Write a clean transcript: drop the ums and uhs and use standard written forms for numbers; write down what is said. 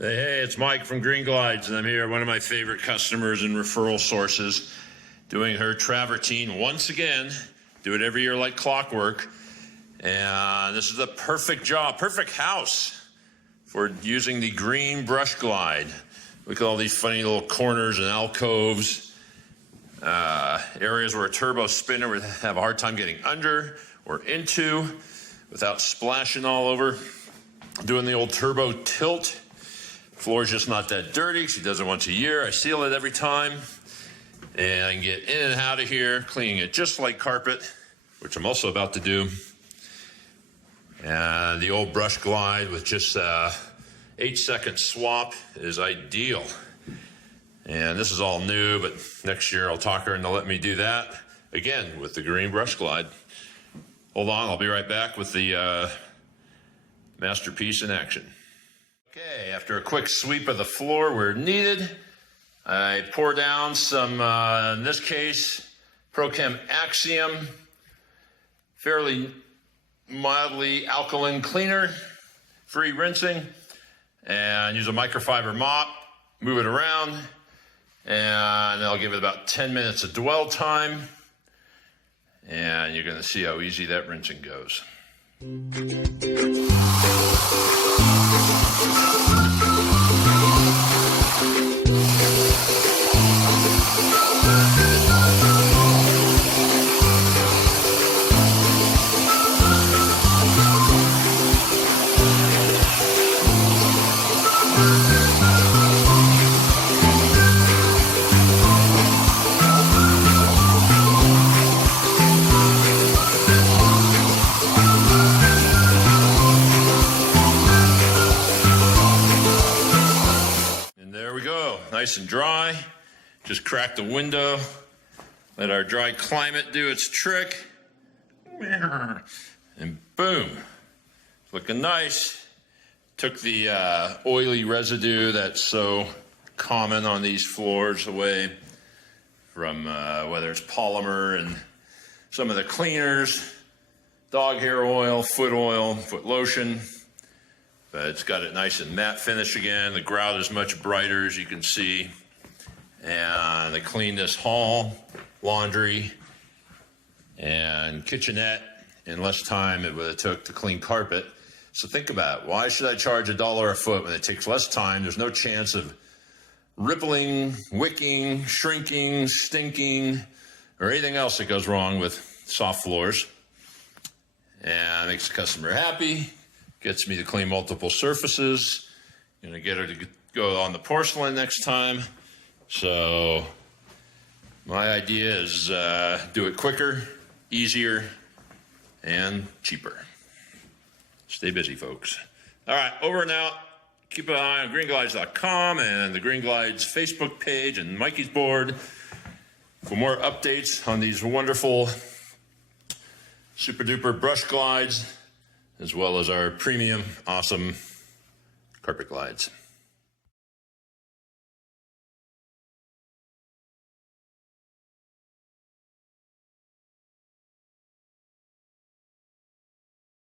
Hey, it's Mike from Green Glides, and I'm here, one of my favorite customers and referral sources, doing her travertine once again. Do it every year like clockwork. And this is the perfect job, perfect house for using the Green Brush Glide. Look at all these funny little corners and alcoves, areas where a turbo spinner would have a hard time getting under or into without splashing all over. Doing the old turbo tilt. Floor's just not that dirty. She does it once a year. I seal it every time. And I can get in and out of here, cleaning it just like carpet, which I'm also about to do. And the old brush glide with just 8-second swap is ideal. And this is all new, but next year I'll talk her into let me do that again with the Green Brush Glide. Hold on, I'll be right back with the masterpiece in action. Okay, after a quick sweep of the floor where needed, I pour down some, in this case, ProChem Axiom, fairly mildly alkaline cleaner, free rinsing, and use a microfiber mop, move it around, and I'll give it about 10 minutes of dwell time, and you're gonna see how easy that rinsing goes. Nice and dry. Just crack the window. Let our dry climate do its trick. And boom. Looking nice. Took the oily residue that's so common on these floors away from whether it's polymer and some of the cleaners, dog hair oil, foot lotion. But it's got it nice and matte finish again. The grout is much brighter, as you can see. And I cleaned this hall, laundry, and kitchenette in less time than it took to clean carpet. So think about it. Why should I charge $1 a foot when it takes less time? There's no chance of rippling, wicking, shrinking, stinking, or anything else that goes wrong with soft floors. And it makes the customer happy. Gets me to clean multiple surfaces. Gonna get her to go on the porcelain next time. So my idea is do it quicker, easier, and cheaper. Stay busy, folks. All right, over and out. Keep an eye on greenglides.com and the Green Glides Facebook page and Mikey's board for more updates on these wonderful super duper brush glides, as well as our premium, awesome carpet glides.